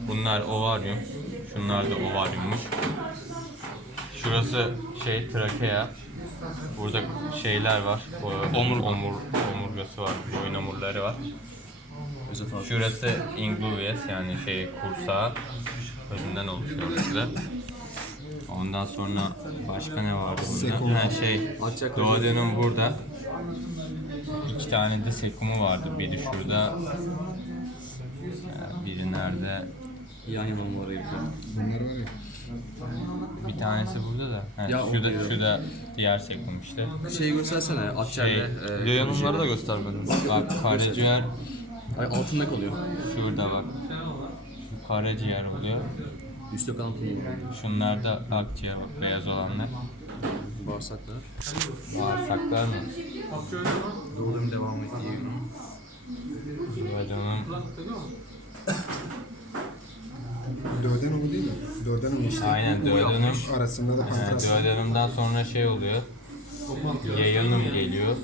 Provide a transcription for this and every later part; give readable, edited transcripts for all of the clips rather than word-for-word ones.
Bunlar ovaryum. Şunlar da ovaryummuş. Şurası trakea. Burada şeyler var. Omurgası var. Boyun omurları var. Şurası ingluvius yani kursağı. Önünden oluşuyor size. Ondan sonra başka ne vardı burada? Duodenum burada. 2 tane de sekumu vardı. Biri şurada. Biri nerede? Yan yana mı oraya Bunlar var ya. Bir tanesi burada da. Şurada diğer sekum işte. Şeyi göstersene, akciğerle... Yanımları da göster bana. Bak karaciğer altında kalıyor. şurada bak. Şu karaciğer oluyor. Üstte kalan pulmon. Şunlar da akciğer bak beyaz olanlar. Bağırsaklar. Bağırsaklar mı? Doğduğum devam ediyor. Duodenum. Duodenum değil mi? Duodenum işte. Aynen duodenum. Arasında da pankreas. Duodenumdan sonra oluyor. Yayınım geliyor.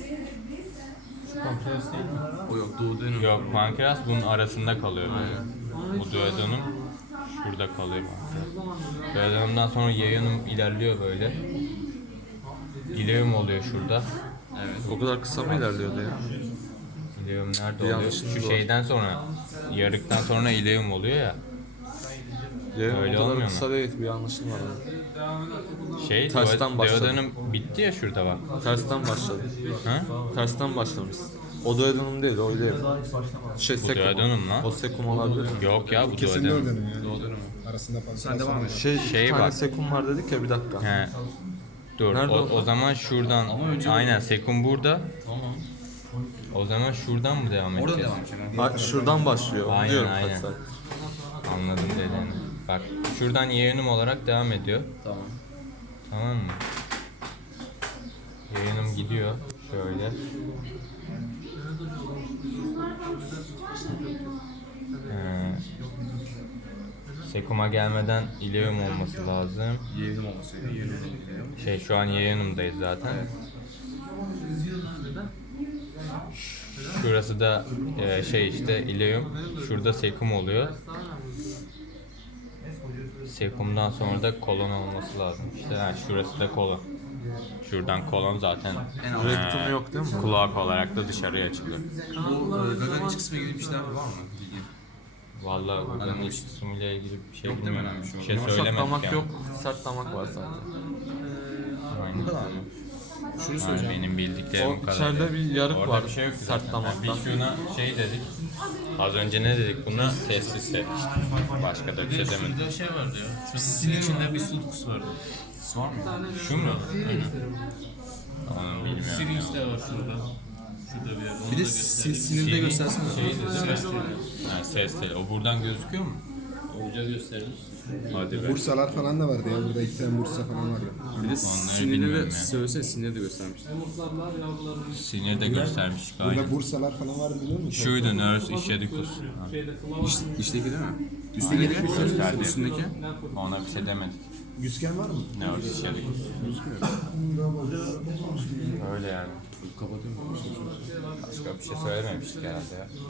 O yok, doğduğum. Yok pankreas bunun arasında kalıyor böyle. Bu duodenum şurada kalıyor pankreas. Duodenumdan sonra yayınım ilerliyor böyle. İleum oluyor şurada. Evet. O kadar kısa mı ilerliyordu ya? İleum nerede oluyor? yanlışlık Şu var. şeyden sonra, yarıktan sonra ileum oluyor ya. Ya, Öyle o olmuyor kadar mu? kısa değil, bir yanlışım var. Tersten başladı. Duodenum bitti ya şurada bak. Tersten başladı. Ha? Tersten başlamış. O duodenum değil, o değil. Bu duodenum lan. O sekum olabilir. Yok ya bu Kesin duodenum. duodenum ya. Arasında pankreas. Sen devam et. Bir tane bak. sekum var dedik ya, bir dakika. He. Dur Nerede o zaman şuradan. Aynen sekum burada. Tamam. O zaman şuradan mı devam Orada edeceğiz? devam edeceğim. Bak şuradan başlıyor, onu Aynen, diyorum aynen. kaç saat. Anladım dediğini. Bak şuradan yayınım olarak devam ediyor. Tamam. Tamam mı? Yayınım gidiyor. Şöyle. Sekuma gelmeden ileum olması lazım. Yeğenim olması gerekiyor. Yeğenim. Şu an yayınımdayız zaten. Şurası da işte ileum. Şurada sekum oluyor. Sekumdan sonra da kolon olması lazım. İşte şurası da kolon. Şuradan kolon zaten Rektum yok değil mi? kulak olarak da dışarıya açılıyor. Bu gaganın iç kısmına ilgili bir şeyler var mı? Bilgi. Vallahi buradan iç kısmıyla ilgili bir şey Yok değil mi bilmiyorum. önemli bir şey Bir şey Yumuşak söylemedik damak yani. yok, sert damak var sadece. Aynen. Bu kadar mı? Şunu Yani söyleyeceğim. benim bildiklerim O bu kadar. içeride bir yarık Orada var, bir şey yok ki sert zaten. damaktan. Biz şuna dedik. Az önce ne dedik buna? Testis dedik işte. Başka da bir şey demedik. Şurada şey vardı ya. Sizin içinde bir su dokusu vardı. Var mı? Şu mu? Onu bilmiyorum. Syrinx de var şurada. Şurada bir yerde. Onu Bir da de göstereyim. sinirde göstersene. Değil mi? Ha, ses teli. O buradan gözüküyor mu? Hoca gösterir. Hadi be. Bursalar falan da vardı ya. Burada 2 tane Bursa falan var ya. Bir de sinirde bilmiyorum de ya. söylesene, sinirde de göstermişler. Sinir de göstermiş galiba. Burada Bursalar falan var biliyor musun? Şuydu nörs işedikus. İçteki değil mi? Üstündeki? Gösterdi. Üstündeki? Ona bir şey demedik. Güsken var mı? Nörs işedikus. Öyle yani. Kapatıyorum. Başka bir şey söylememiştik herhalde ya.